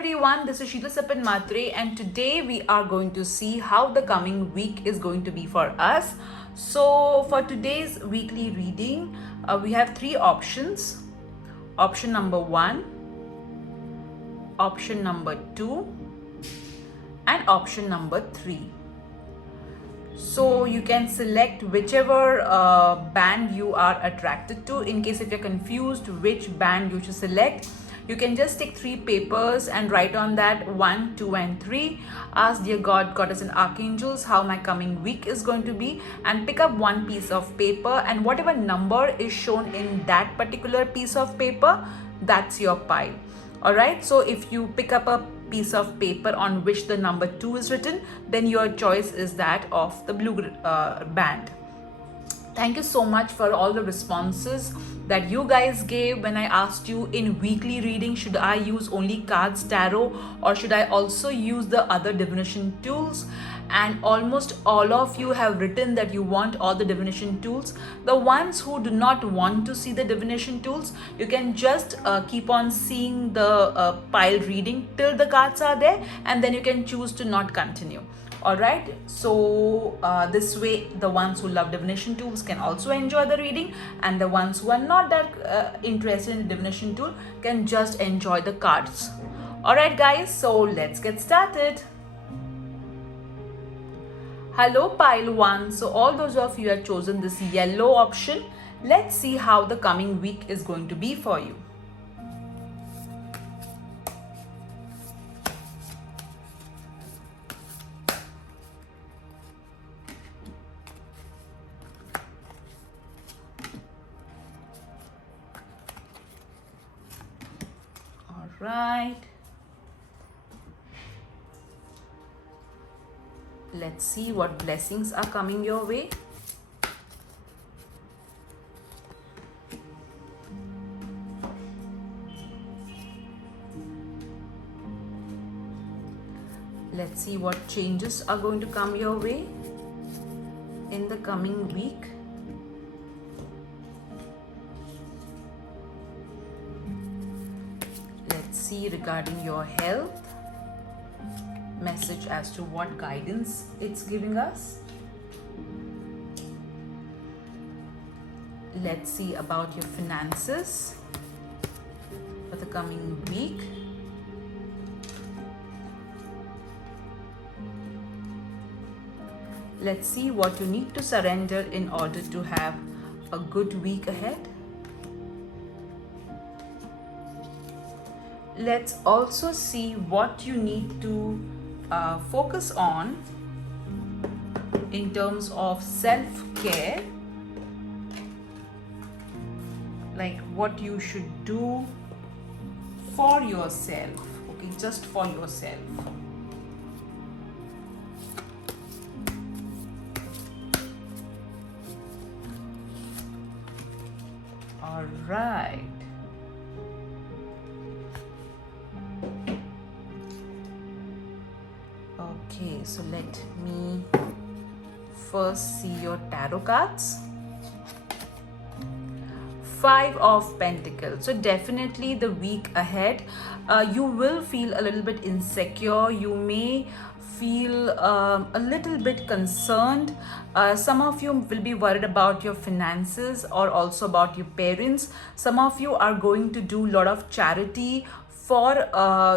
everyone, this is Sheila Sapin Matre, and today we are going to see how the coming week is going to be for us. So, for today's weekly reading, we have three options: option number one, option number two, and option number three. So you can select whichever band you are attracted to. In case if you're confused which band you should select, you can just take three papers and write on that 1, 2, and 3. Ask dear God, Goddess, and Archangels how my coming week is going to be, and pick up one piece of paper, and whatever number is shown in that particular piece of paper, that's your pile. Alright, so if you pick up a piece of paper on which the number 2 is written, then your choice is that of the blue band. Thank you so much for all the responses that you guys gave when I asked you in weekly reading, should I use only cards tarot or should I also use the other divination tools? And almost all of you have written that you want all the divination tools. The ones who do not want to see the divination tools, you can just keep on seeing the pile reading till the cards are there, and then you can choose to not continue. Alright, so this way the ones who love divination tools can also enjoy the reading, and the ones who are not that interested in the divination tool can just enjoy the cards. Alright guys, so let's get started. Hello pile 1, so all those of you who have chosen this yellow option, let's see how the coming week is going to be for you. Right, let's see what blessings are coming your way. Let's see what changes are going to come your way in the coming week. See regarding your health, message as to what guidance it's giving us. Let's see about your finances for the coming week. Let's see what you need to surrender in order to have a good week ahead. Let's also see what you need to focus on in terms of self-care, like what you should do for yourself, okay, just for yourself. All right. Okay, so let me first see your tarot cards. 5 of Pentacles. So definitely the week ahead, you will feel a little bit insecure. You may feel a little bit concerned. Some of you will be worried about your finances or also about your parents. Some of you are going to do a lot of charity for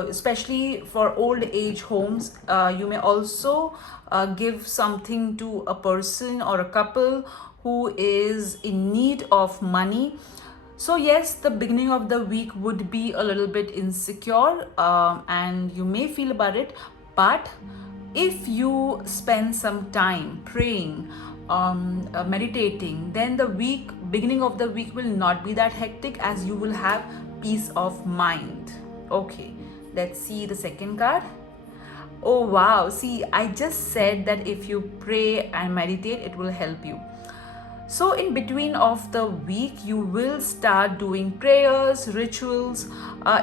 especially for old age homes. You may also give something to a person or a couple who is in need of money. So yes, the beginning of the week would be a little bit insecure and you may feel about it, but if you spend some time praying, meditating, then the beginning of the week will not be that hectic, as you will have peace of mind. Okay, let's see the second card. Oh wow, see, I just said that if you pray and meditate, it will help you. So in between of the week, you will start doing prayers, rituals.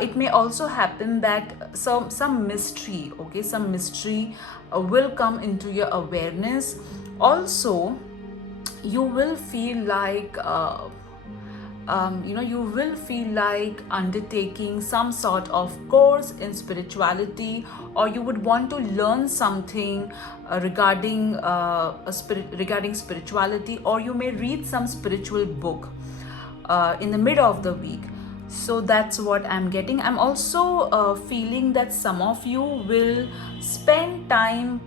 It may also happen that some mystery, okay, some mystery will come into your awareness. Also, you will feel like you will feel like undertaking some sort of course in spirituality, or you would want to learn something regarding spirituality, or you may read some spiritual book in the middle of the week. So that's what I'm getting. I'm also feeling that some of you will spend time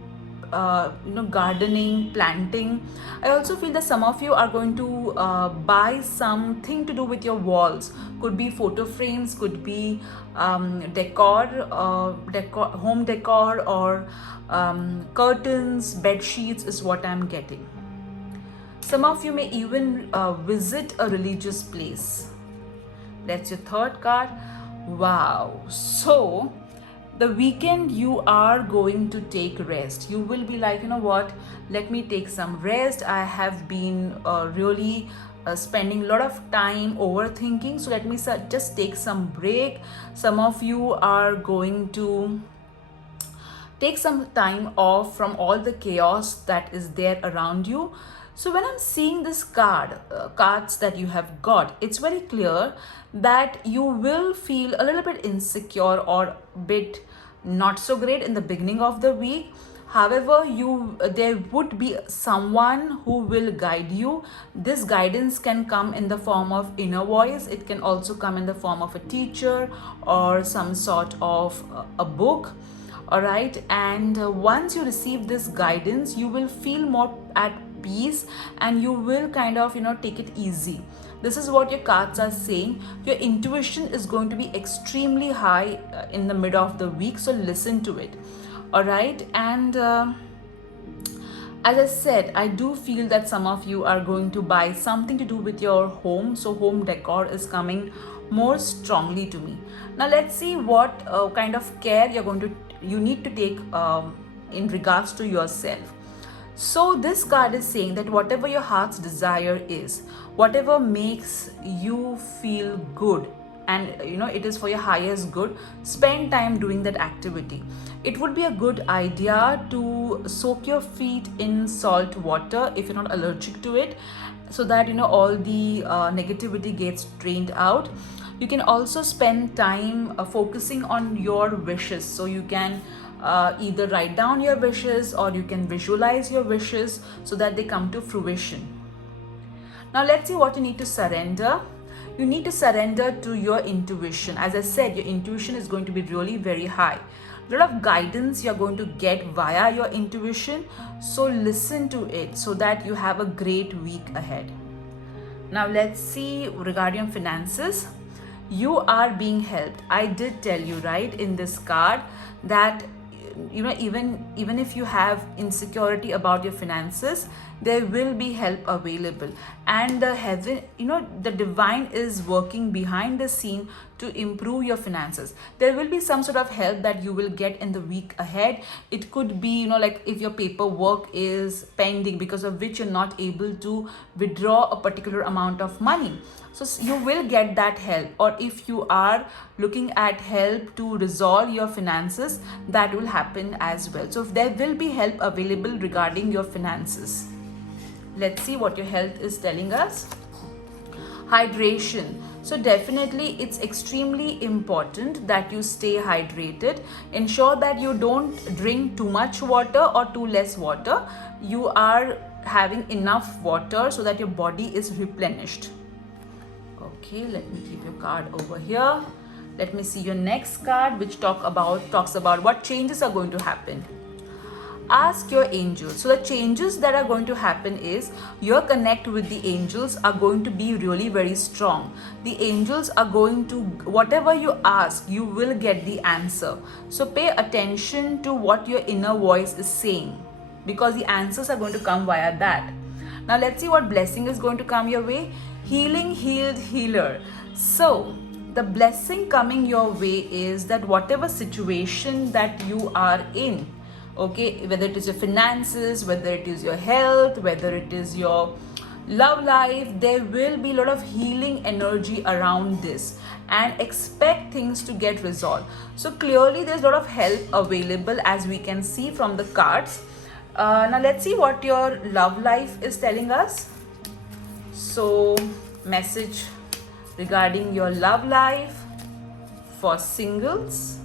gardening, planting. I also feel that some of you are going to buy something to do with your walls. Could be photo frames, could be decor, home decor, or curtains, bed sheets is what I'm getting. Some of you may even visit a religious place. That's your third card. Wow. So the weekend you are going to take rest. You will be like, you know what, let me take some rest. I have been really spending a lot of time overthinking, so let me just take some break. Some of you are going to take some time off from all the chaos that is there around you. So when I'm seeing this cards that you have got, it's very clear that you will feel a little bit insecure or a bit not so great in the beginning of the week. However, there would be someone who will guide you. This guidance can come in the form of inner voice. It can also come in the form of a teacher or some sort of a book. All right, and once you receive this guidance, you will feel more at peace, and you will kind of take it easy. This is what your cards are saying. Your intuition is going to be extremely high in the middle of the week, so listen to it. All right, and as I said, I do feel that some of you are going to buy something to do with your home, so home decor is coming more strongly to me. Now let's see what kind of care you need to take in regards to yourself. So this card is saying that whatever your heart's desire is, whatever makes you feel good, and it is for your highest good, spend time doing that activity. It would be a good idea to soak your feet in salt water if you're not allergic to it, so that all the negativity gets drained out. You can also spend time focusing on your wishes. So you can either write down your wishes, or you can visualize your wishes so that they come to fruition. Now let's see what you need to surrender. You need to surrender to your intuition. As I said, your intuition is going to be really very high. A lot of guidance you're going to get via your intuition. So listen to it so that you have a great week ahead. Now let's see regarding finances. You are being helped. I did tell you, right, in this card that even if you have insecurity about your finances, there will be help available, and the divine is working behind the scene to improve your finances. There will be some sort of help that you will get in the week ahead. It could be like if your paperwork is pending, because of which you're not able to withdraw a particular amount of money, so you will get that help. Or if you are looking at help to resolve your finances, that will happen as well. So there will be help available regarding your finances. Let's see what your health is telling us. Hydration. So definitely it's extremely important that you stay hydrated. Ensure that you don't drink too much water or too less water. You are having enough water so that your body is replenished. Okay, let me keep your card over here. Let me see your next card, which talks about what changes are going to happen. Ask your angels. So the changes that are going to happen is your connect with the angels are going to be really very strong. The angels are going to, whatever you ask, you will get the answer. So pay attention to what your inner voice is saying, because the answers are going to come via that. Now let's see what blessing is going to come your way. Healing, healed, healer. So the blessing coming your way is that whatever situation that you are in, okay, whether it is your finances, whether it is your health, whether it is your love life, there will be a lot of healing energy around this, and expect things to get resolved. So clearly there's a lot of help available, as we can see from the cards. Now let's see what your love life is telling us. So message regarding your love life for singles,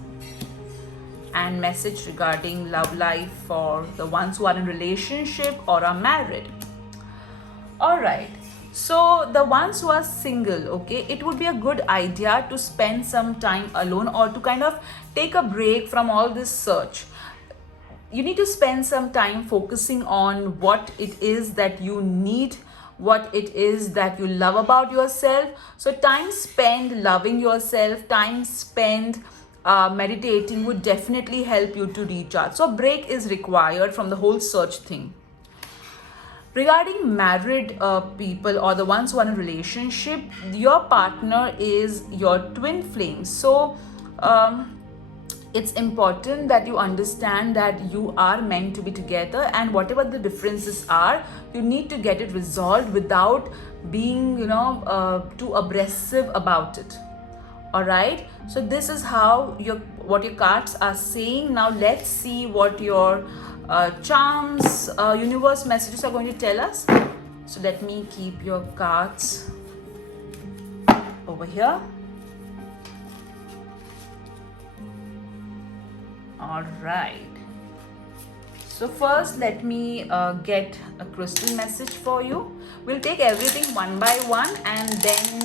and message regarding love life for the ones who are in relationship or are married. All right, so the ones who are single, okay, it would be a good idea to spend some time alone, or to kind of take a break from all this search. You need to spend some time focusing on what it is that you need, what it is that you love about yourself. So time spent loving yourself, time spent meditating would definitely help you to recharge. So break is required from the whole search thing. Regarding married people or the ones who are in a relationship, your partner is your twin flame. So it's important that you understand that you are meant to be together, and whatever the differences are, you need to get it resolved without being, too aggressive about it. All right, so this is how what your cards are saying. Now let's see what your charms, universe messages are going to tell us. So let me keep your cards over here. All right, so first let me get a crystal message for you. We'll take everything one by one, and then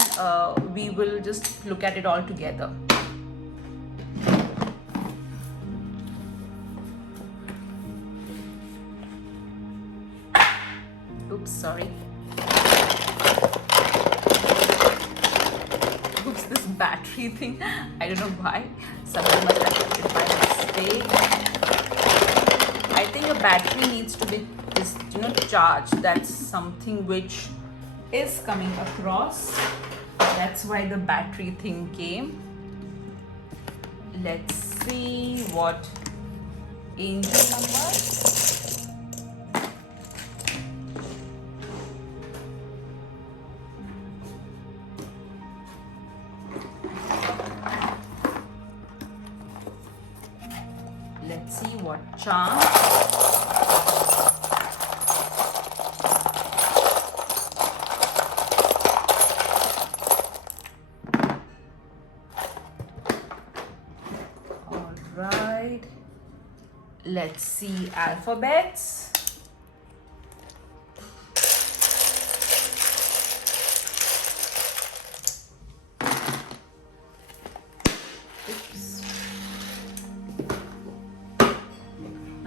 we will just look at it all together. Oops, sorry. Oops, this battery thing, I don't know why. Somebody must have put it by mistake. I think a battery needs to be charged. That's something which is coming across. That's why the battery thing came. Let's see what angel number. Let's see what charm. All right. Let's see alphabets.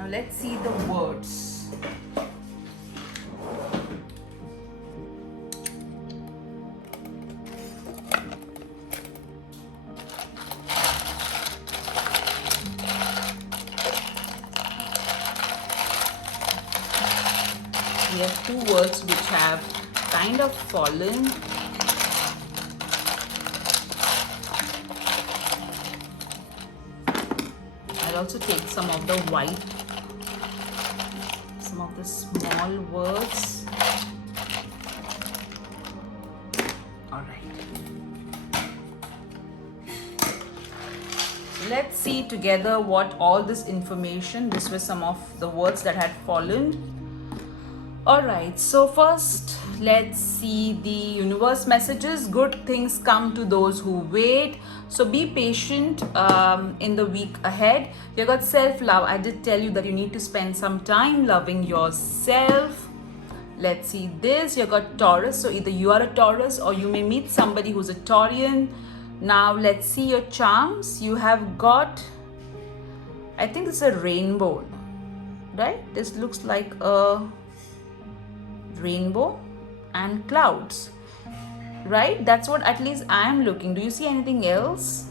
Let's see the words. We have two words which have kind of fallen. I'll also take some of the white, some of the small words. All right. Let's see together what all this information, this was some of the words that had fallen. All right, so first let's see the universe messages. Good things come to those who wait. So be patient in the week ahead. You got self-love. I did tell you that you need to spend some time loving yourself. Let's see this. You got Taurus. So either you are a Taurus or you may meet somebody who's a Taurian. Now let's see your charms. You have got, I think it's a rainbow, right? This looks like a rainbow and clouds, right? That's what at least I am looking. Do you see anything else?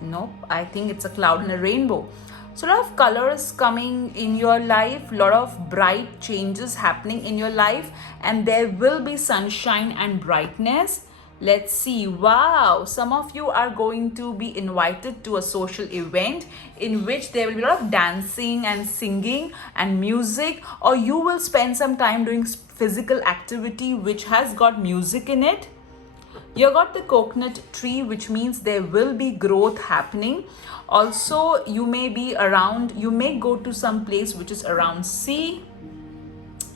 Nope, I think it's a cloud and a rainbow. So a lot of colors coming in your life, a lot of bright changes happening in your life, and there will be sunshine and brightness. Let's see. Wow, some of you are going to be invited to a social event in which there will be a lot of dancing and singing and music, or you will spend some time doing physical activity which has got music in it. You got the coconut tree, which means there will be growth happening. Also, you may be around, you may go to some place which is around sea.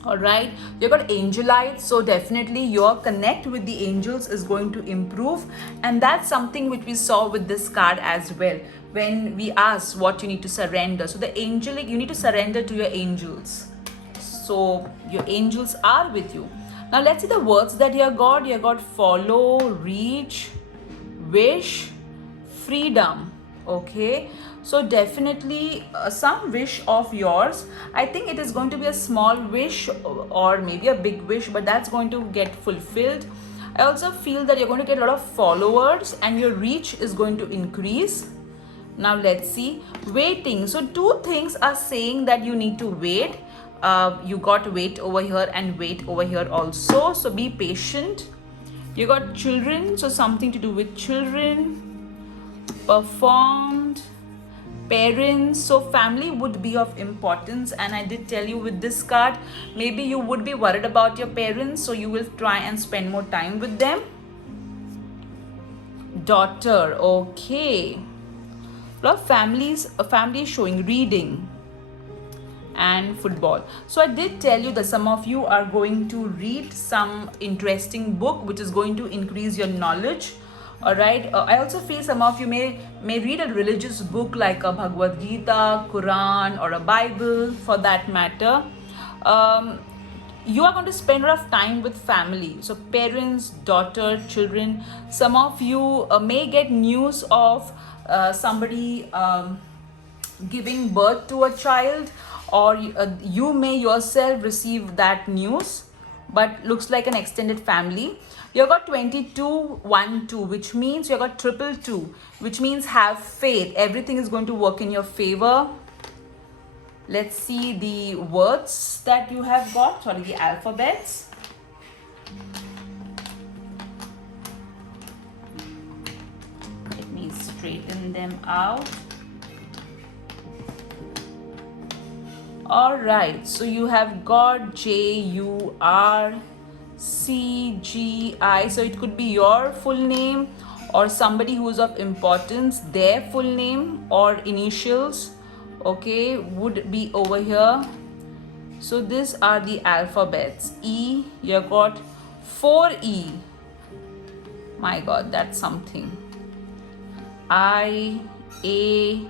All right, you got angelites, so definitely your connect with the angels is going to improve, and that's something which we saw with this card as well when we asked what you need to surrender. So the angelic, you need to surrender to your angels, so your angels are with you. Now let's see the words that you got. You got follow, reach, wish, freedom. Okay, so definitely some wish of yours. I think it is going to be a small wish or maybe a big wish, but that's going to get fulfilled. I also feel that you're going to get a lot of followers and your reach is going to increase. Now let's see waiting. So two things are saying that you need to wait. You got wait over here and wait over here also, so be patient. You got children, so something to do with children. Performed, parents, so family would be of importance, and I did tell you with this card maybe you would be worried about your parents, so you will try and spend more time with them. Daughter, okay, a lot of families, a family is showing reading and football. So I did tell you that some of you are going to read some interesting book which is going to increase your knowledge. All right, I also feel some of you may read a religious book like a Bhagavad Gita, Quran, or a Bible for that matter. You are going to spend a lot of time with family, so parents, daughter, children. Some of you may get news of somebody giving birth to a child, or you may yourself receive that news, but looks like an extended family. You got 2212, which means you got 222, which means have faith. Everything is going to work in your favor. Let's see the words that you have got, sorry, the alphabets. Let me straighten them out. All right, so you have got JURCGI, so it could be your full name or somebody who is of importance, their full name or initials, okay, would be over here. So these are the alphabets. E, you got 4E. My God, that's something. I, A,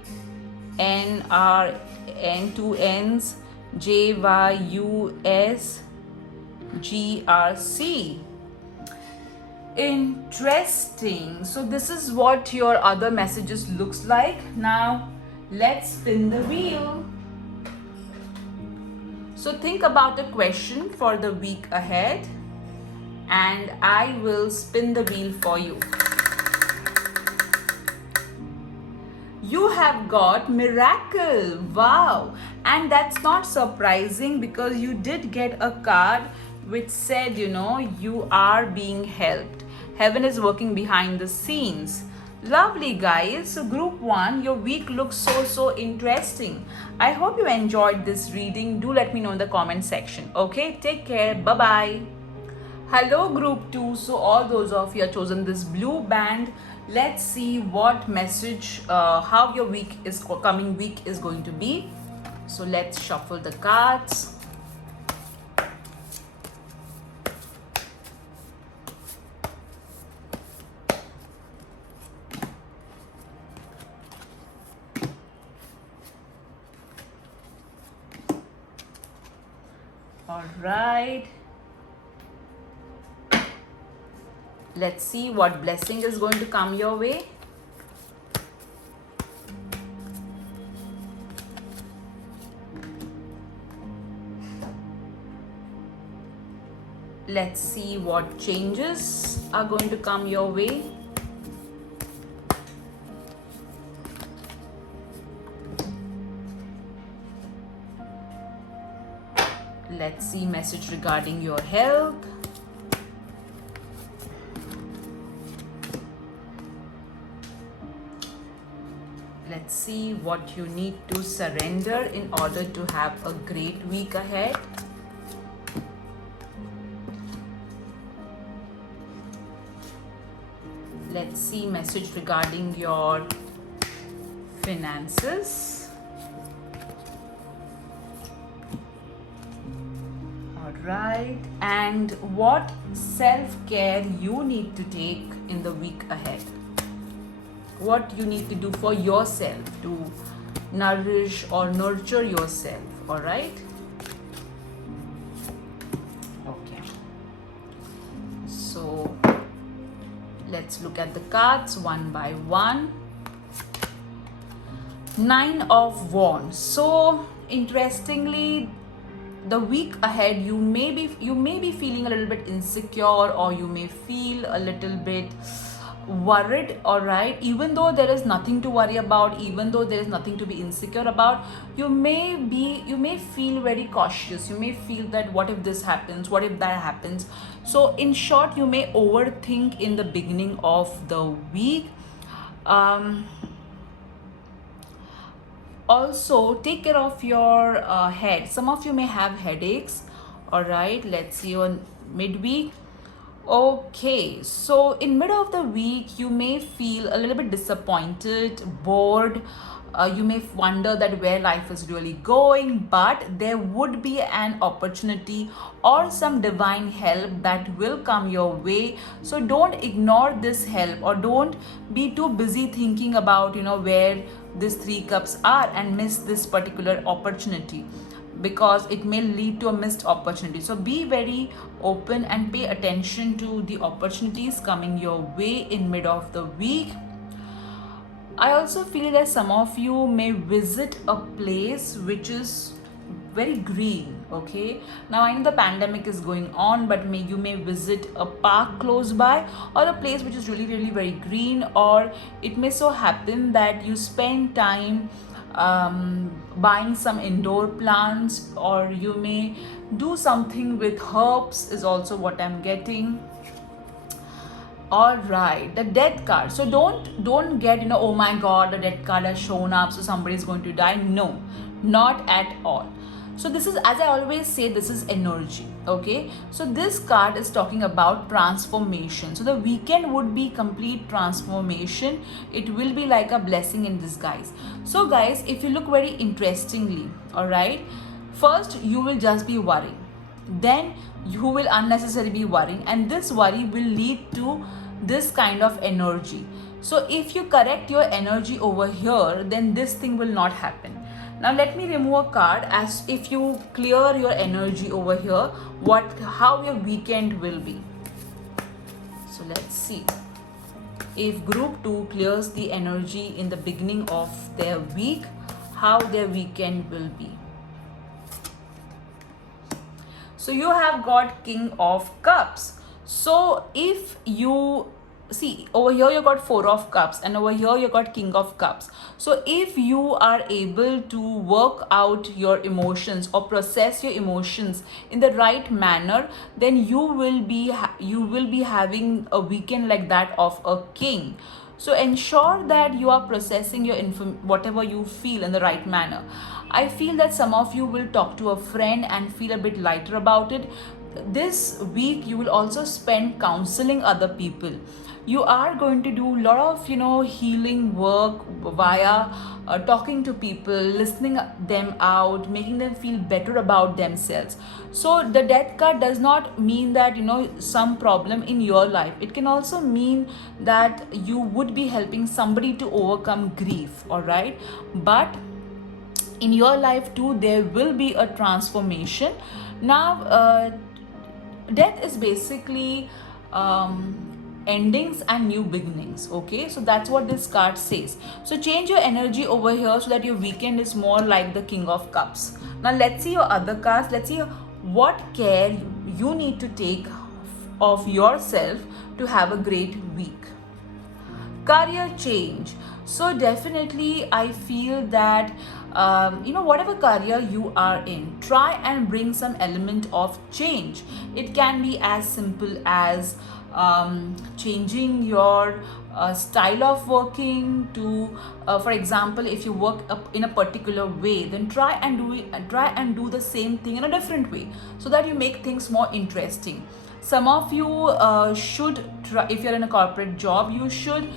N, R, N, two N's, J, Y, U, S, G, R, C. Interesting. So this is what your other messages looks like. Now let's spin the wheel. So think about a question for the week ahead, and I will spin the wheel for you. You have got miracle. Wow. And that's not surprising because you did get a card which said, you know, you are being helped. Heaven is working behind the scenes. Lovely, guys. So group 1, your week looks so interesting. I hope you enjoyed this reading. Do let me know in the comment section. Okay, take care. Bye-bye. Hello group 2. So all those of you have chosen this blue band. Let's see what message, how your week is, coming week is going to be. So let's shuffle the cards. All right. Let's see what blessing is going to come your way. Let's see what changes are going to come your way. Let's see message regarding your health. Let's see what you need to surrender in order to have a great week ahead. Let's see message regarding your finances. All right. And what self-care you need to take in the week ahead? What you need to do for yourself to nourish or nurture yourself, all right? Okay. So let's look at the cards one by one. Nine of Wands. So interestingly, the week ahead you may be feeling a little bit insecure, or you may feel a little bit worried, all right? Even though there is nothing to worry about, even though there is nothing to be insecure about, you may feel very cautious. You may feel that what if this happens, what if that happens. So in short, you may overthink in the beginning of the week. Also take care of your head. Some of you may have headaches, all right? Let's see on midweek. Okay, so in middle of the week you may feel a little bit disappointed, bored. You may wonder that where life is really going, but there would be an opportunity or some divine help that will come your way. So don't ignore this help, or don't be too busy thinking about where these 3 cups are and miss this particular opportunity, because it may lead to a missed opportunity. So be very open and pay attention to the opportunities coming your way in mid of the week. I also feel that some of you may visit a place which is very green. Okay, now I know the pandemic is going on, but you may visit a park close by, or a place which is really very green. Or it may so happen that you spend time buying some indoor plants, or you may do something with herbs is also what I'm getting. All right, the death card. So don't get oh my god, the death card has shown up, so somebody is going to die. No, not at all. So this is, as I always say, this is energy. Okay, so this card is talking about transformation. So the weekend would be complete transformation. It will be like a blessing in disguise. So guys, if you look very interestingly, all right, first you will just be worrying, then you will unnecessarily be worrying, and this worry will lead to this kind of energy. So if you correct your energy over here, then this thing will not happen. Now let me remove a card, as if you clear your energy over here, how your weekend will be. So let's see if group 2 clears the energy in the beginning of their week, how their weekend will be. So you have got King of Cups. So if you see over here, you got 4 of Cups, and over here you got King of Cups. So if you are able to work out your emotions or process your emotions in the right manner, then you will be having a weekend like that of a king. So ensure that you are processing your whatever you feel in the right manner. I feel that some of you will talk to a friend and feel a bit lighter about it. This week you will also spend counseling other people. You are going to do a lot of healing work via talking to people, listening them out, making them feel better about themselves. So the death card does not mean that some problem in your life. It can also mean that you would be helping somebody to overcome grief, all right? But in your life too, there will be a transformation. Now death is basically endings and new beginnings. Okay, so that's what this card says. So change your energy over here so that your weekend is more like the King of Cups. Now let's see your other cards. Let's see what care you need to take of yourself to have a great week. Career change. So definitely I feel that whatever career you are in, try and bring some element of change. It can be as simple as changing your style of working to for example, if you work in a particular way, then try and do the same thing in a different way, so that you make things more interesting. Some of you should try, if you're in a corporate job, you should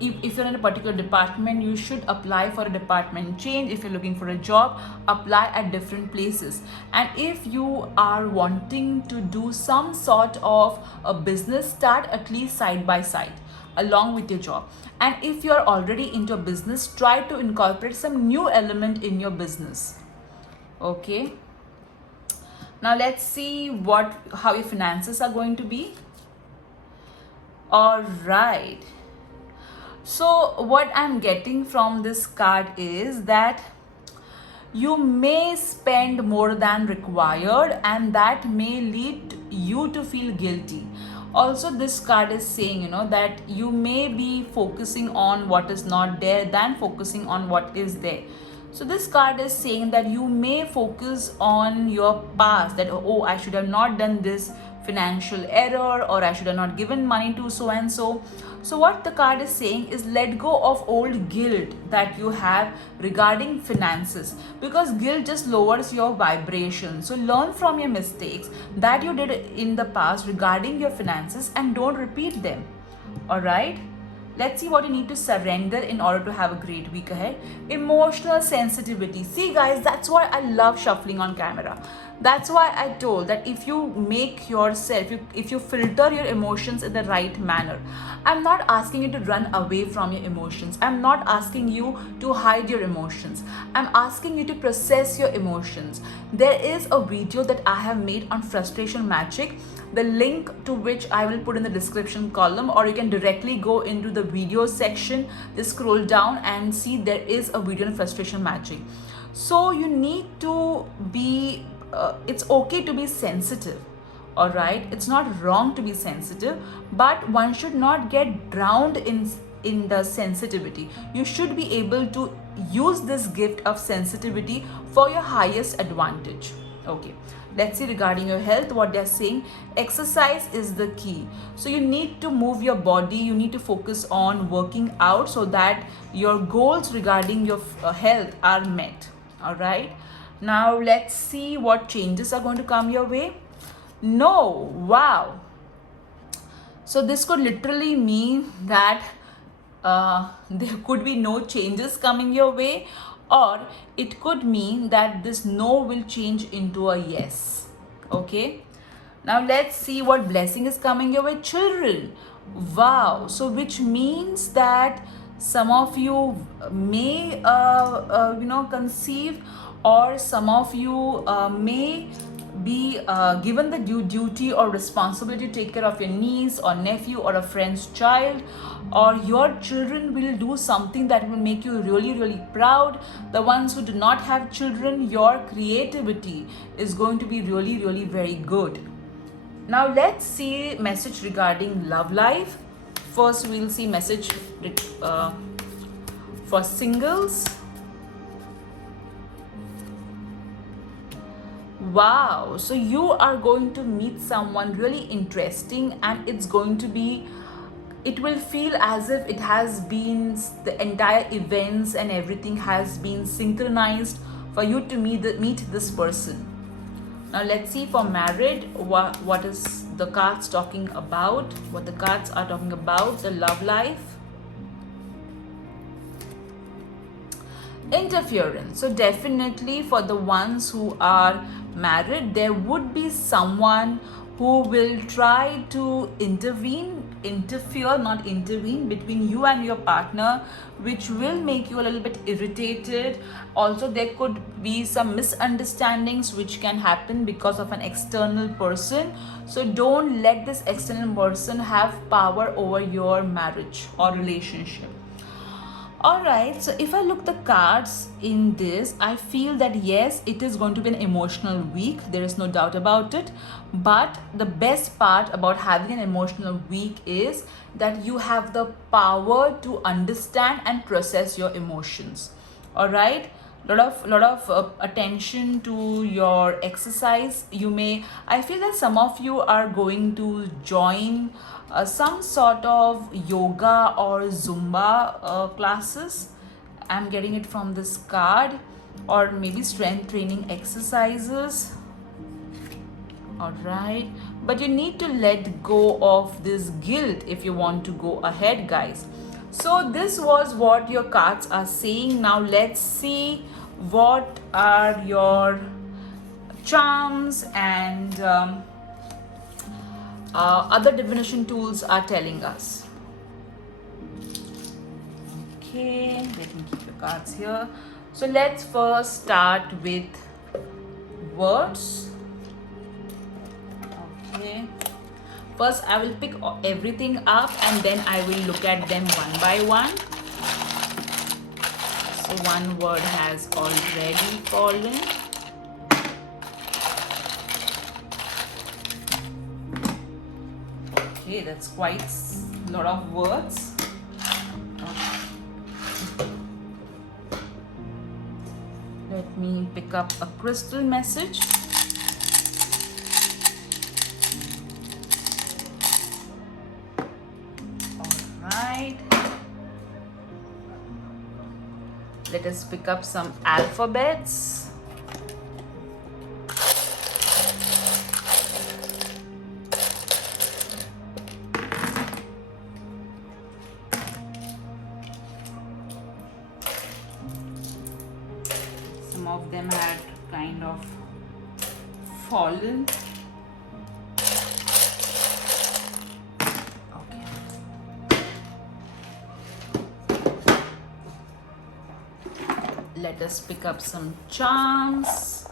if you're in a particular department, you should apply for a department change. If you're looking for a job, apply at different places. And if you are wanting to do some sort of a business, start at least side by side along with your job. And if you're already into a business, try to incorporate some new element in your business. Okay, now let's see how your finances are going to be. All right, so what I'm getting from this card is that you may spend more than required, and that may lead you to feel guilty. Also, this card is saying, that you may be focusing on what is not there than focusing on what is there. So this card is saying that you may focus on your past, that, oh, I should have not done this financial error, or I should have not given money to so and so. So what the card is saying is, let go of old guilt that you have regarding finances, because guilt just lowers your vibration. So learn from your mistakes that you did in the past regarding your finances and don't repeat them. All right, let's see what you need to surrender in order to have a great week ahead. Emotional sensitivity. See guys, that's why I love shuffling on camera. That's why I told that if you make yourself, if you filter your emotions in the right manner, I'm not asking you to run away from your emotions. I'm not asking you to hide your emotions. I'm asking you to process your emotions. There is a video that I have made on frustration magic, the link to which I will put in the description column, or you can directly go into the video section, just scroll down and see there is a video on frustration magic. So you need to be it's okay to be sensitive. All right, it's not wrong to be sensitive, but one should not get drowned in the sensitivity. You should be able to use this gift of sensitivity for your highest advantage. Okay, let's see regarding your health what they're saying. Exercise is the key. So you need to move your body, you need to focus on working out so that your goals regarding your health are met. All right, now let's see what changes are going to come your way. No, wow. So this could literally mean that there could be no changes coming your way, or it could mean that this no will change into a yes. Okay, now let's see what blessing is coming your way. Children. Wow. So which means that some of you may conceive, or some of you may be given the duty or responsibility to take care of your niece or nephew or a friend's child, or your children will do something that will make you really, really proud. The ones who do not have children, your creativity is going to be really, really very good. Now let's see message regarding love life. First we'll see message for singles. Wow, so you are going to meet someone really interesting, and it will feel as if it has been, the entire events and everything has been synchronized for you to meet this person. Now let's see for married, what is the cards talking about, what the cards are talking about, the love life. Interference. So definitely for the ones who are married, there would be someone who will try to intervene between you and your partner, which will make you a little bit irritated. Also, there could be some misunderstandings which can happen because of an external person. So don't let this external person have power over your marriage or relationship. Alright, so if I look the cards in this, I feel that yes, it is going to be an emotional week. There is no doubt about it. But the best part about having an emotional week is that you have the power to understand and process your emotions. Alright, lot of attention to your exercise. I feel that some of you are going to join some sort of yoga or Zumba classes. I'm getting it from this card, or maybe strength training exercises. All right, but you need to let go of this guilt if you want to go ahead, guys. So this was what your cards are saying. Now let's see what are your charms and other divination tools are telling us. Okay, let me keep your cards here. So let's first start with words. Okay. First, I will pick everything up and then I will look at them one by one. So one word has already fallen. Okay, that's quite a lot of words. Let me pick up a crystal message. Alright. Let us pick up some alphabets. Some of them had kind of fallen. Okay. Let us pick up some charms.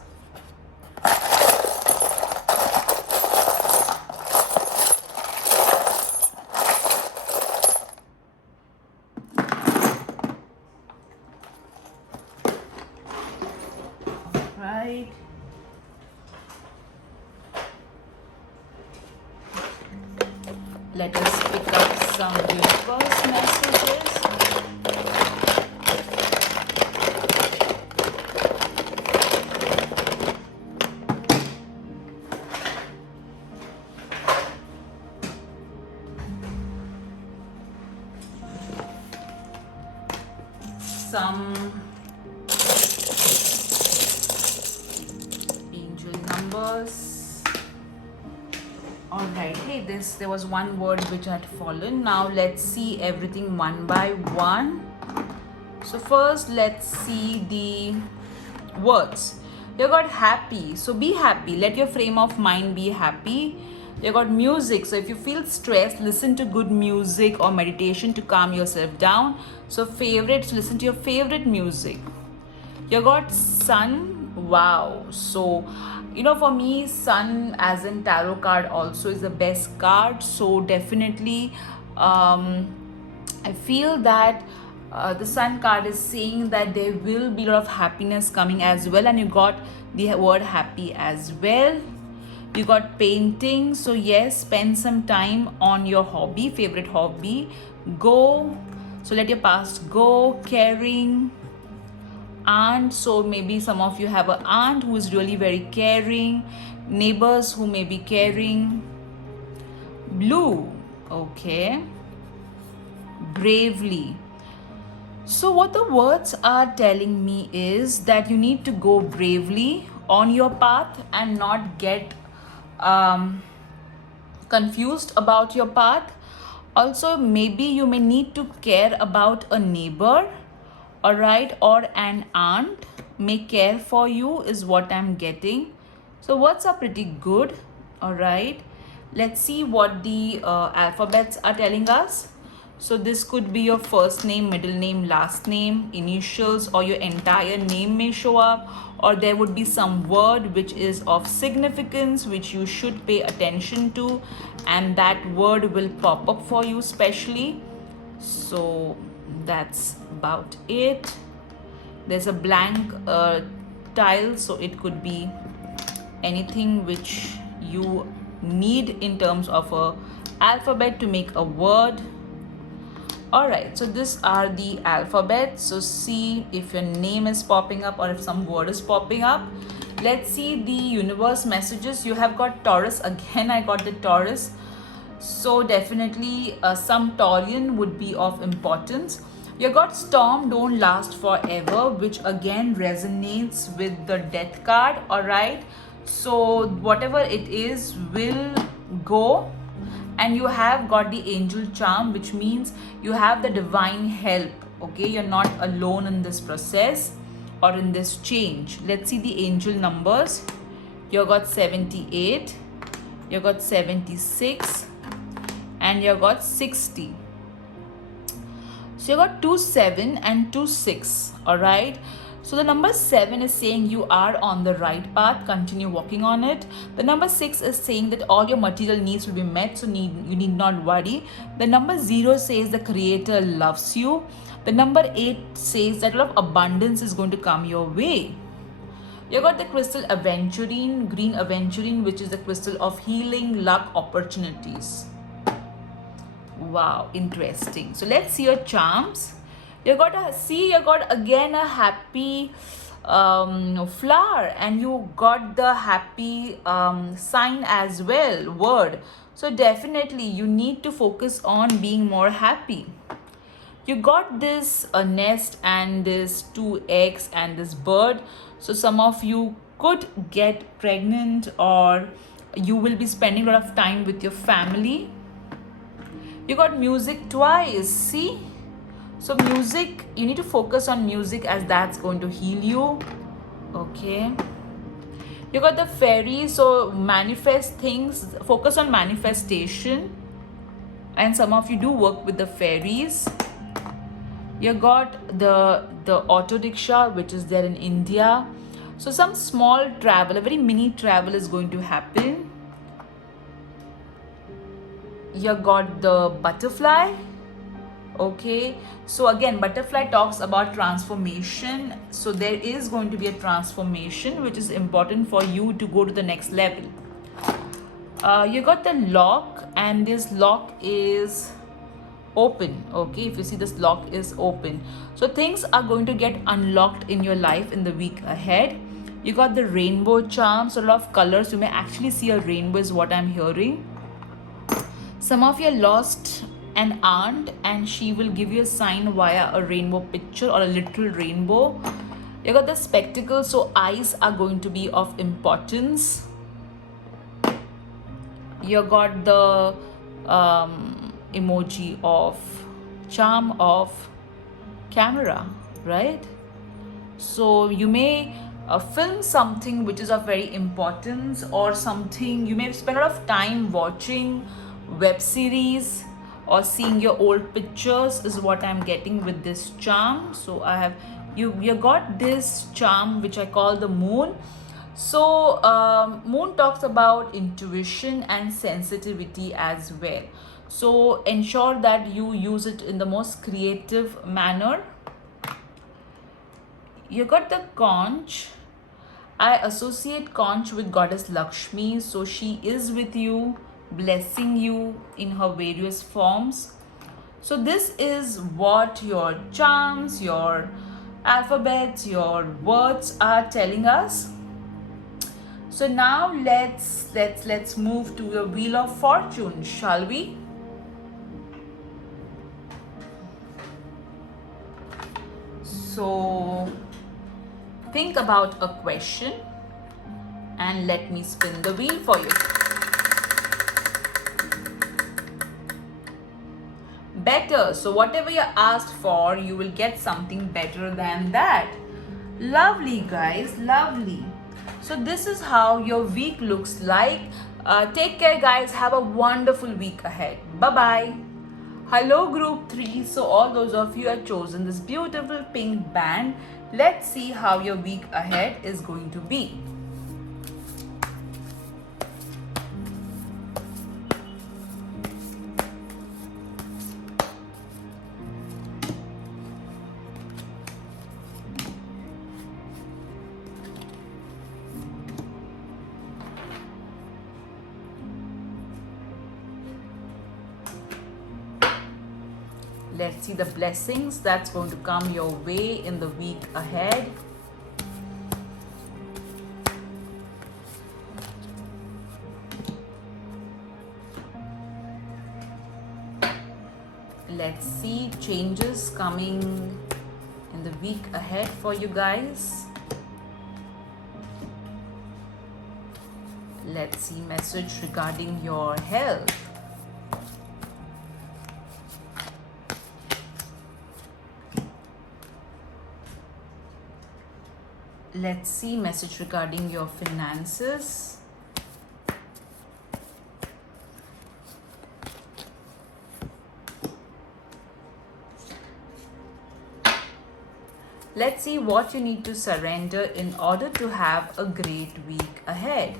Right. Let us pick up some universe messages. Some angel numbers. Alright, hey, there was one word which had fallen. Now let's see everything one by one. So first let's see the words. You got happy, so be happy. Let your frame of mind be happy. You got music, so if you feel stressed, listen to good music or meditation to calm yourself down. So favorites, listen to your favorite music. You got sun. Wow. So for me, sun as in tarot card also is the best card. So definitely I feel that the sun card is saying that there will be a lot of happiness coming as well, and you got the word happy as well. You got painting, so yes, spend some time on your hobby, favorite hobby. Go, so let your past go. Caring. Aunt, so maybe some of you have an aunt who is really very caring. Neighbors who may be caring. Blue. Okay. Bravely. So what the words are telling me is that you need to go bravely on your path and not get confused about your path. Also, maybe you may need to care about a neighbor, alright, or an aunt may care for you is what I'm getting. So words are pretty good, alright. Let's see what the alphabets are telling us. So this could be your first name, middle name, last name, initials, or your entire name may show up, or there would be some word which is of significance which you should pay attention to, and that word will pop up for you specially. So that's about it. There's a blank tile, so it could be anything which you need in terms of a alphabet to make a word. Alright, so these are the alphabets. So see if your name is popping up or if some word is popping up. Let's see the universe messages. You have got Taurus. Again, I got the Taurus. So definitely some Taurian would be of importance. You got Storm, don't last forever, which again resonates with the Death card. Alright, so whatever it is will go, and you have got the angel charm, which means you have the divine help. Okay, you're not alone in this process or in this change. Let's see the angel numbers. You got 78, you got 76, and you got 60. So you got 2 7 and 2 6. All right, so the number 7 is saying you are on the right path, continue walking on it. The number 6 is saying that all your material needs will be met, so you need not worry. The number 0 says the creator loves you. The number 8 says that a lot of abundance is going to come your way. You got the crystal aventurine, green aventurine, which is the crystal of healing, luck, opportunities. Wow, interesting. So let's see your charms. You got again a happy flower, and you got the happy sign as well, word. So definitely you need to focus on being more happy. You got this nest and this 2 eggs and this bird. So some of you could get pregnant, or you will be spending a lot of time with your family. You got music twice, see? So music, you need to focus on music, as that's going to heal you. Okay. You got the fairy, so manifest things, focus on manifestation. And some of you do work with the fairies. You got the auto rickshaw, which is there in India. So some small travel, a very mini travel is going to happen. You got the butterfly. Okay, so again, butterfly talks about transformation. So there is going to be a transformation, which is important for you to go to the next level. You got the lock, and this lock is open. Okay, if you see, this lock is open, so things are going to get unlocked in your life in the week ahead. You got the rainbow charm, so a lot of colors. You may actually see a rainbow is what I'm hearing. Some of you lost an aunt, and she will give you a sign via a rainbow picture or a literal rainbow. You got the spectacles, so eyes are going to be of importance. You got the emoji of charm of camera, right? So you may film something which is of very importance, or something you may spend a lot of time watching web series or seeing your old pictures, is what I'm getting with this charm. So I have you got this charm, which I call the moon. So moon talks about intuition and sensitivity as well. So ensure that you use it in the most creative manner. You got the conch. I associate conch with goddess Lakshmi. So she is with you, blessing you in her various forms. So this is what your charms, your alphabets, your words are telling us. So now let's move to the Wheel of Fortune, shall we? So think about a question and let me spin the wheel for you. Better. So whatever you asked for, you will get something better than that. Lovely, guys, lovely. So this is how your week looks like. Take care, guys. Have a wonderful week ahead. Bye-bye. Hello, group 3. So all those of you have chosen this beautiful pink band. Let's see how your week ahead is going to be. Let's see the blessings that's going to come your way in the week ahead. Let's see changes coming in the week ahead for you guys. Let's see message regarding your health. Let's see message regarding your finances. Let's see what you need to surrender in order to have a great week ahead.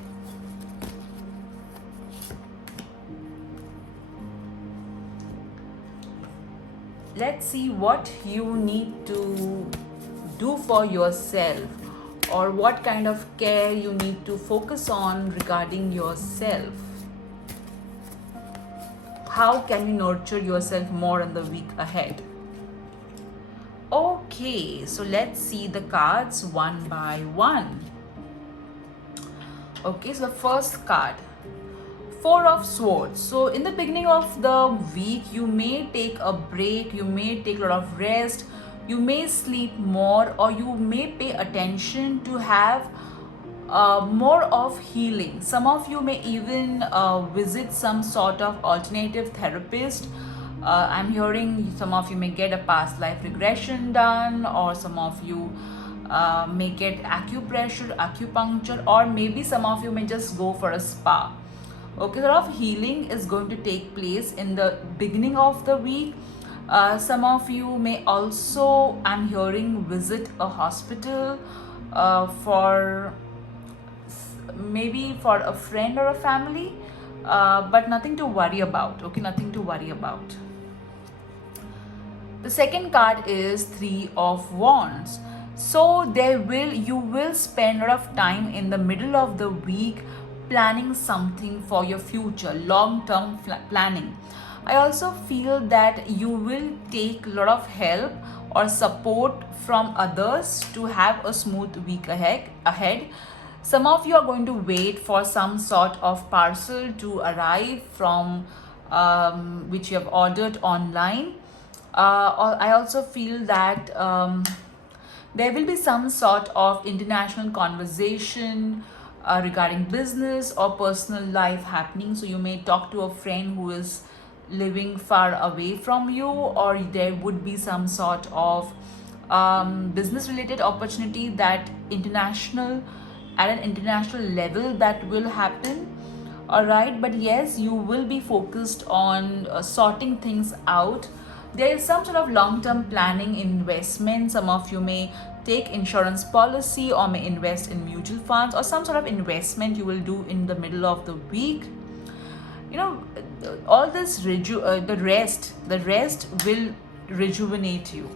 Let's see what you need to do for yourself, or what kind of care you need to focus on regarding yourself. How can you nurture yourself more in the week ahead? Okay, so let's see the cards one by one. Okay, so the first card, Four of Swords. So in the beginning of the week, you may take a break, you may take a lot of rest, you may sleep more, or you may pay attention to have more of healing. Some of you may even visit some sort of alternative therapist. I'm hearing some of you may get a past life regression done, or some of you may get acupressure, acupuncture, or maybe some of you may just go for a spa. Okay, a lot of healing is going to take place in the beginning of the week. Some of you may also, I'm hearing, visit a hospital for maybe for a friend or a family, but nothing to worry about. Okay, nothing to worry about. The second card is Three of Wands. So you will spend a lot of time in the middle of the week planning something for your future, long-term planning. I also feel that you will take a lot of help or support from others to have a smooth week ahead. Some of you are going to wait for some sort of parcel to arrive from which you have ordered online. I also feel that there will be some sort of international conversation regarding business or personal life happening. So you may talk to a friend who is living far away from you, or there would be some sort of business related opportunity that at an international level that will happen. All right, but yes, you will be focused on sorting things out. There is some sort of long-term planning investment. Some of you may take insurance policy or may invest in mutual funds, or some sort of investment you will do in the middle of the week. You know, all this the rest will rejuvenate you.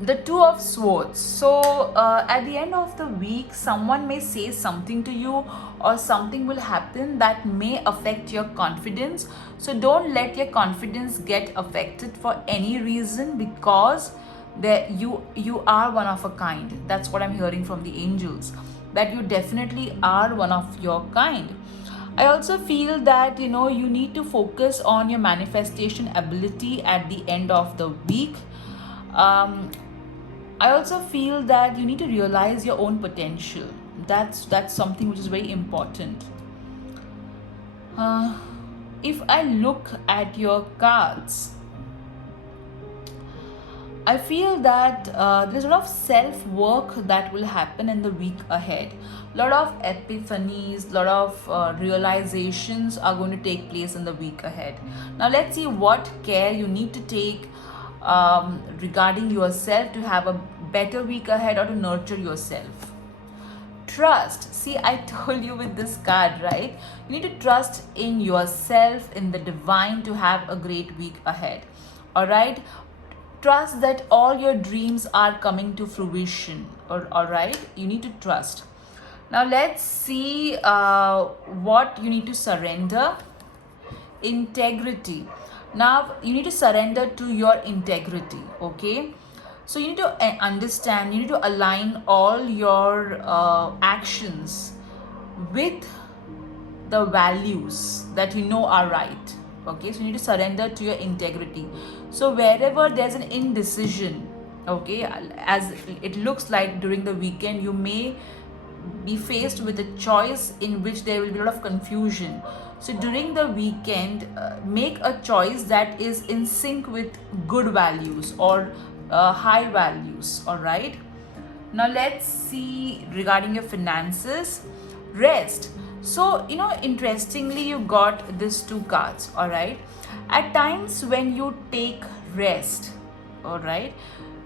The Two of Swords. So at the end of the week, someone may say something to you, or something will happen that may affect your confidence. So don't let your confidence get affected for any reason, because you are one of a kind. That's what I'm hearing from the angels, that you definitely are one of your kind. I also feel that you need to focus on your manifestation ability at the end of the week. I also feel that you need to realize your own potential. That's something which is very important. If I look at your cards, I feel that there's a lot of self-work that will happen in the week ahead. A lot of epiphanies, a lot of realizations are going to take place in the week ahead. Now let's see what care you need to take regarding yourself to have a better week ahead, or to nurture yourself. Trust. See, I told you with this card, right? You need to trust in yourself, in the divine, to have a great week ahead. All right? Trust that all your dreams are coming to fruition. All right? You need to trust. Now let's see what you need to surrender. Integrity. Now you need to surrender to your integrity. Okay, so you need to understand, you need to align all your actions with the values that are right. Okay, so you need to surrender to your integrity. So wherever there's an indecision, okay, as it looks like during the weekend, you may be faced with a choice in which there will be a lot of confusion. So during the weekend, make a choice that is in sync with good values, or high values. All right. Now let's see regarding your finances. Rest. So, interestingly, you got these two cards, all right? At times when you take rest, all right,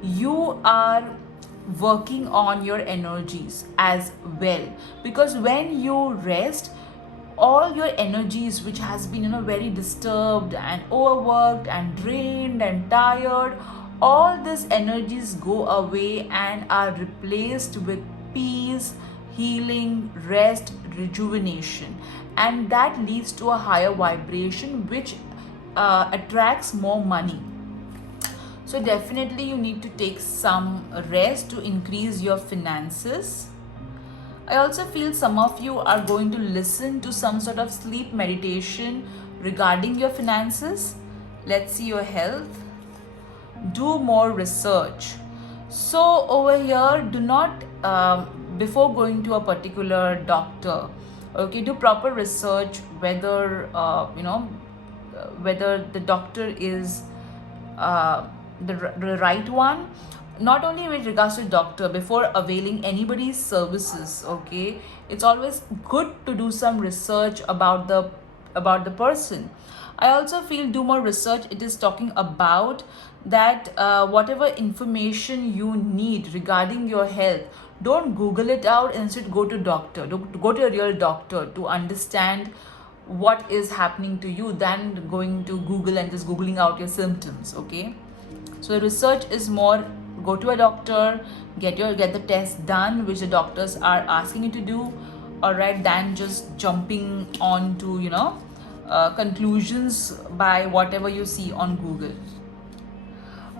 you are working on your energies as well, because when you rest, all your energies which has been very disturbed and overworked and drained and tired, all these energies go away and are replaced with peace, healing, rest, rejuvenation, and that leads to a higher vibration which attracts more money. So definitely you need to take some rest to increase your finances. I also feel some of you are going to listen to some sort of sleep meditation regarding your finances. Let's see your health. Do more research. So over here, do not, before going to a particular doctor, okay, do proper research whether, whether the doctor is the right one. Not only with regards to doctor, before availing anybody's services, okay, it's always good to do some research about the person. I also feel do more research. It is talking about that whatever information you need regarding your health, don't Google it out. Instead, go to doctor. Go to a real doctor to understand what is happening to you than going to Google and just Googling out your symptoms, okay? So research is more, go to a doctor, get the test done which the doctors are asking you to do, all right, than just jumping on to conclusions by whatever you see on Google.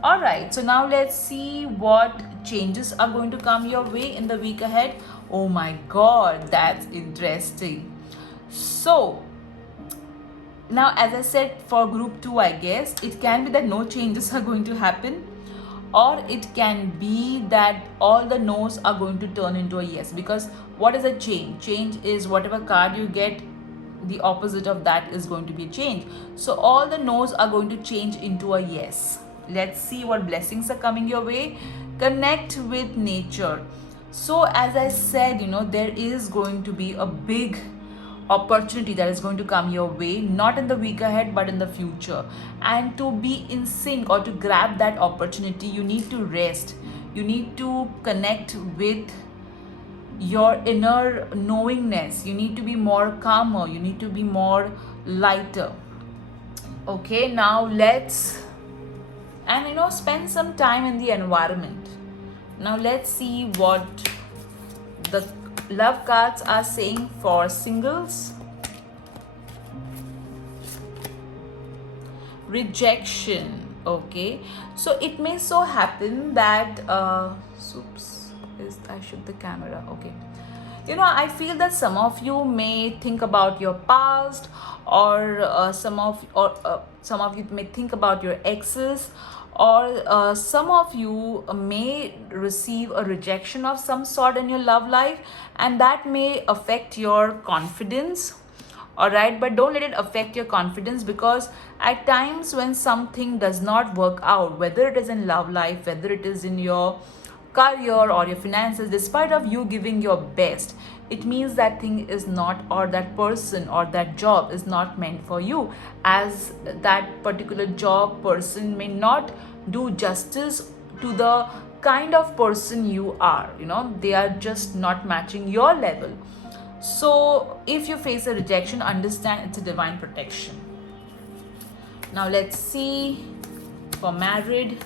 All right, so now let's see what changes are going to come your way in the week ahead. Oh my god, that's interesting. So now, as I said, for group 2, I guess it can be that no changes are going to happen, or it can be that all the no's are going to turn into a yes. Because what is a change? Change is whatever card you get, the opposite of that is going to be a change. So all the no's are going to change into a yes. Let's see what blessings are coming your way. Connect with nature. So as I said, there is going to be a big opportunity that is going to come your way, not in the week ahead but in the future. And to be in sync or to grab that opportunity, you need to rest. You need to connect with your inner knowingness. You need to be more calmer. You need to be more lighter. Okay, now let's spend some time in the environment. Now let's see what the love cards are saying for singles. Rejection. Okay, so it may so happen that I shook the camera. Okay, I feel that some of you may think about your past, or some of you may think about your exes, or some of you may receive a rejection of some sort in your love life, and that may affect your confidence. All right, but don't let it affect your confidence, because at times when something does not work out, whether it is in love life, whether it is in your career or your finances, despite of you giving your best, it means that thing is not, or that person or that job is not meant for you, as that particular job person may not do justice to the kind of person you are. They are just not matching your level. So if you face a rejection, understand it's a divine protection. Now let's see for married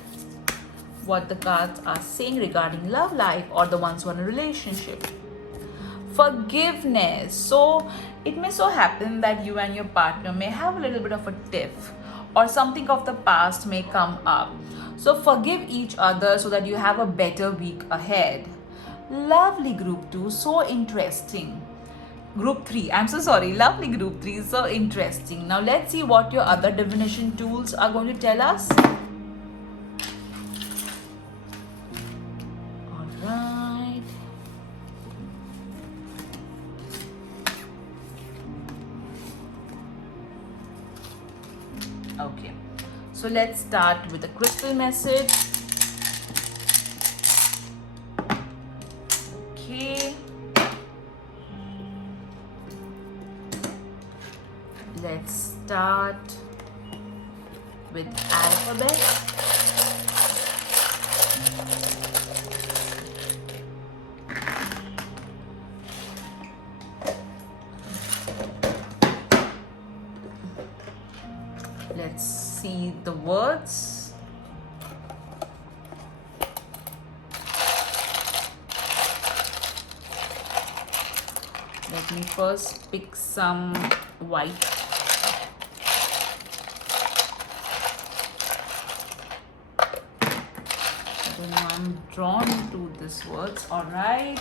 what the cards are saying regarding love life, or the ones who are in a relationship. Forgiveness. So it may so happen that you and your partner may have a little bit of a tiff, or something of the past may come up. So forgive each other so that you have a better week ahead. Lovely group 2, so interesting. Group 3, I'm so sorry, lovely group 3, so interesting. Now let's see what your other divination tools are going to tell us. Alright. Okay, so let's start with the crystal message. Let's start with alphabet. Let's see the words. Let me first pick some white. I don't know, I'm drawn to these words. Alright.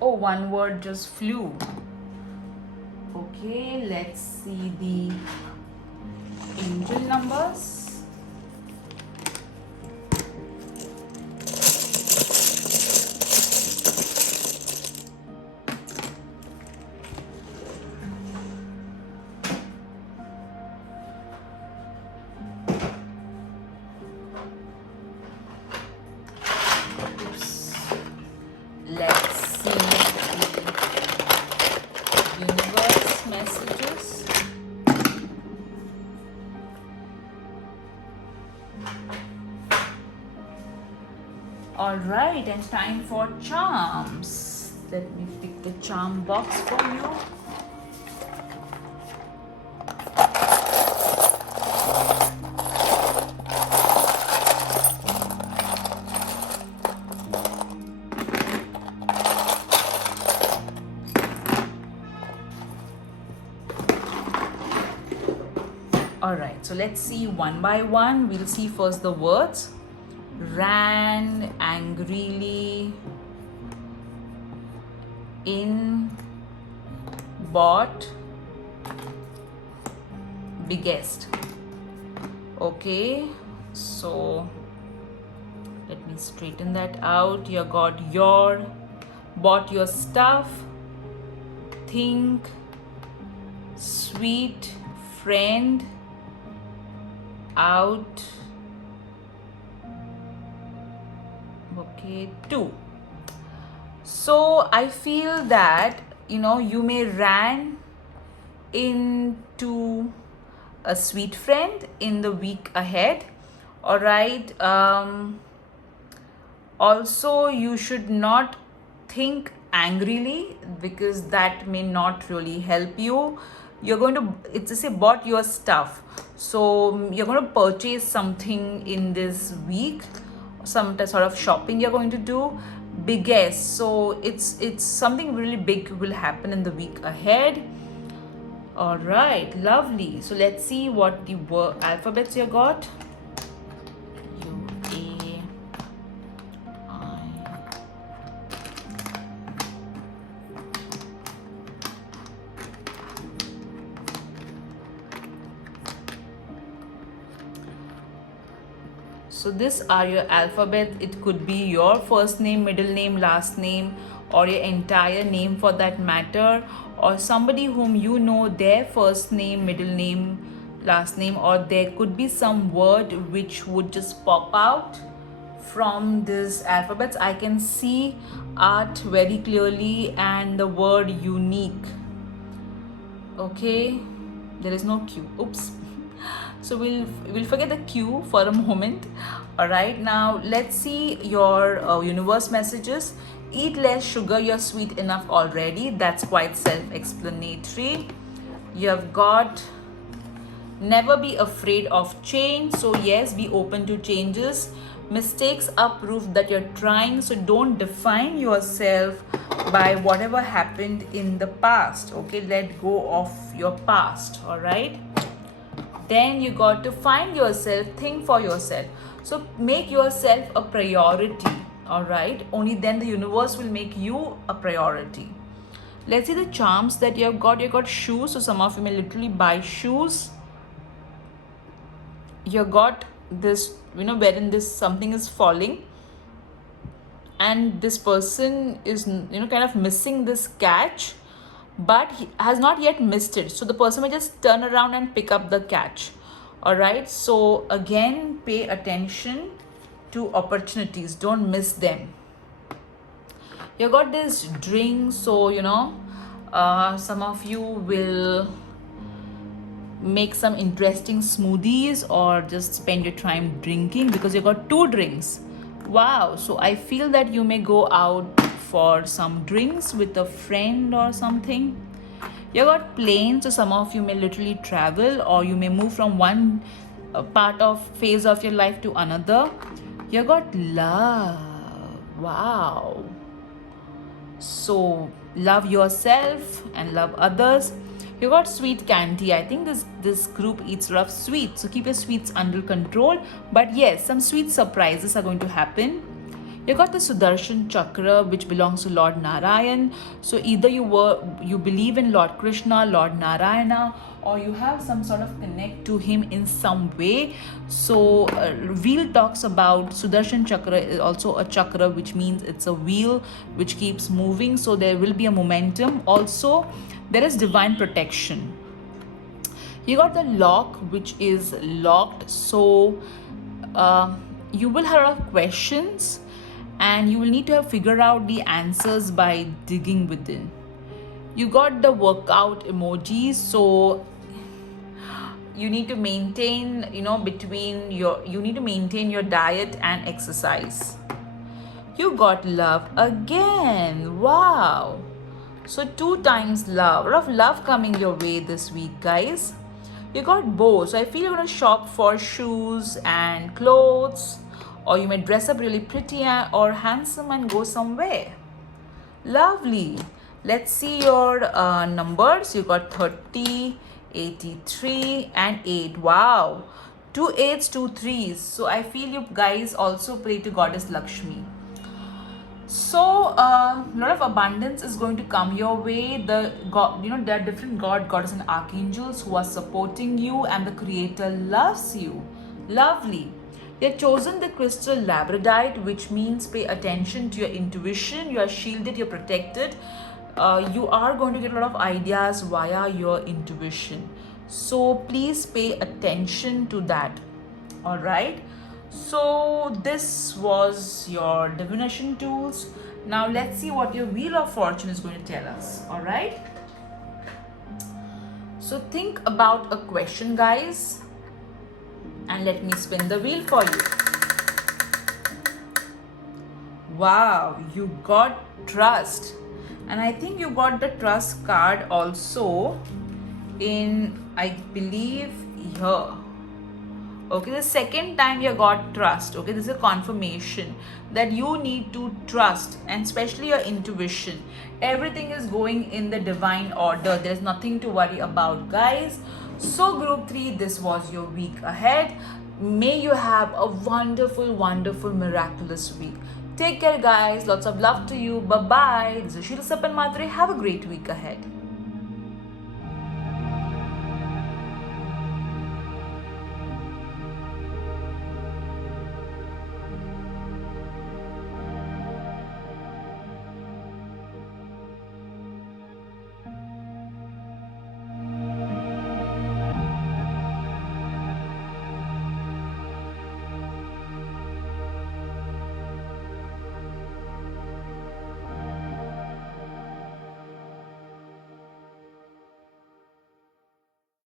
Oh, one word just flew. Okay, let's see the angel numbers. Let's see the universe messages. Alright, and time for charms. Let me pick the charm box for you. Alright, so let's see one by one. We'll see first the words. Ran angrily, in, bought, biggest. Okay, so let me straighten that out. You got your, bought your stuff, think, sweet, friend, out. Okay, 2. So I feel that you may ran into a sweet friend in the week ahead. All right. Also, you should not think angrily, because that may not really help you. You're going to, it's just say, bought your stuff. So you're going to purchase something in this week, some sort of shopping you're going to do. Biggest, so it's something really big will happen in the week ahead. All right, lovely. So let's see what the alphabets you got. U, A, I. So these are your alphabet. It could be your first name, middle name, last name, or your entire name for that matter, or somebody whom you know, their first name, middle name, last name, or there could be some word which would just pop out from these alphabets. I can see art very clearly and the word unique. Okay, there is no Q. Oops. So we'll forget the Q for a moment. All right, now let's see your universe messages. Eat less sugar, you're sweet enough already. That's quite self-explanatory. You have got never be afraid of change. So yes, be open to changes. Mistakes are proof that you're trying. So don't define yourself by whatever happened in the past. Okay, let go of your past. All right. Then you got to find yourself, think for yourself. So make yourself a priority. All right. Only then the universe will make you a priority. Let's see the charms that you have got. You got shoes. So some of you may literally buy shoes. You got this, wherein this something is falling, and this person is, kind of missing this catch, but he has not yet missed it. So the person may just turn around and pick up the catch. All right. So again, pay attention to opportunities. Don't miss them. You got this drink. So, Some of you will make some interesting smoothies or just spend your time drinking because you got 2 drinks. Wow, so I feel that you may go out for some drinks with a friend or something. You got planes, so some of you may literally travel or you may move from one part of phase of your life to another. You got love. Wow. So love yourself and love others. You got sweet candy. I think this group eats a lot of sweets, so keep your sweets under control. But yes, some sweet surprises are going to happen. You got the Sudarshan Chakra, which belongs to Lord Narayan. So either you believe in Lord Krishna, Lord Narayana, or you have some sort of connect to him in some way. So wheel talks about Sudarshan Chakra is also a chakra, which means it's a wheel which keeps moving. So there will be a momentum. Also, there is divine protection. You got the lock, which is locked. So you will have a lot of questions and you will need to figure out the answers by digging within. You got the workout emojis, so you need to maintain, you need to maintain your diet and exercise. You got love again. Wow. So 2 times love. A lot of love coming your way this week, guys. You got both. So I feel you're going to shop for shoes and clothes, or you may dress up really pretty or handsome and go somewhere. Lovely. Let's see your numbers. You got 30, 83 and 8. Wow. 2 8s, 2 3s. So I feel you guys also pray to Goddess Lakshmi. So a lot of abundance is going to come your way. There are different goddess and archangels who are supporting you, and the creator loves you. Lovely. You have chosen the crystal labradorite, which means pay attention to your intuition. You are shielded, you're protected. You are going to get a lot of ideas via your intuition. So please pay attention to that. All right. So this was your divination tools. Now let's see what your wheel of fortune is going to tell us. All right. So think about a question, guys, and let me spin the wheel for you. Wow, you got trust, and I think you got the trust card also in, I believe, here. Okay, the second time you got trust. Okay, this is a confirmation that you need to trust, and especially your intuition. Everything is going in the divine order. There's nothing to worry about, guys. So group 3, this was your week ahead. May you have a wonderful, wonderful, miraculous week. Take care, guys. Lots of love to you. Bye-bye. This is Sheila Sapan Matre. Have a great week ahead.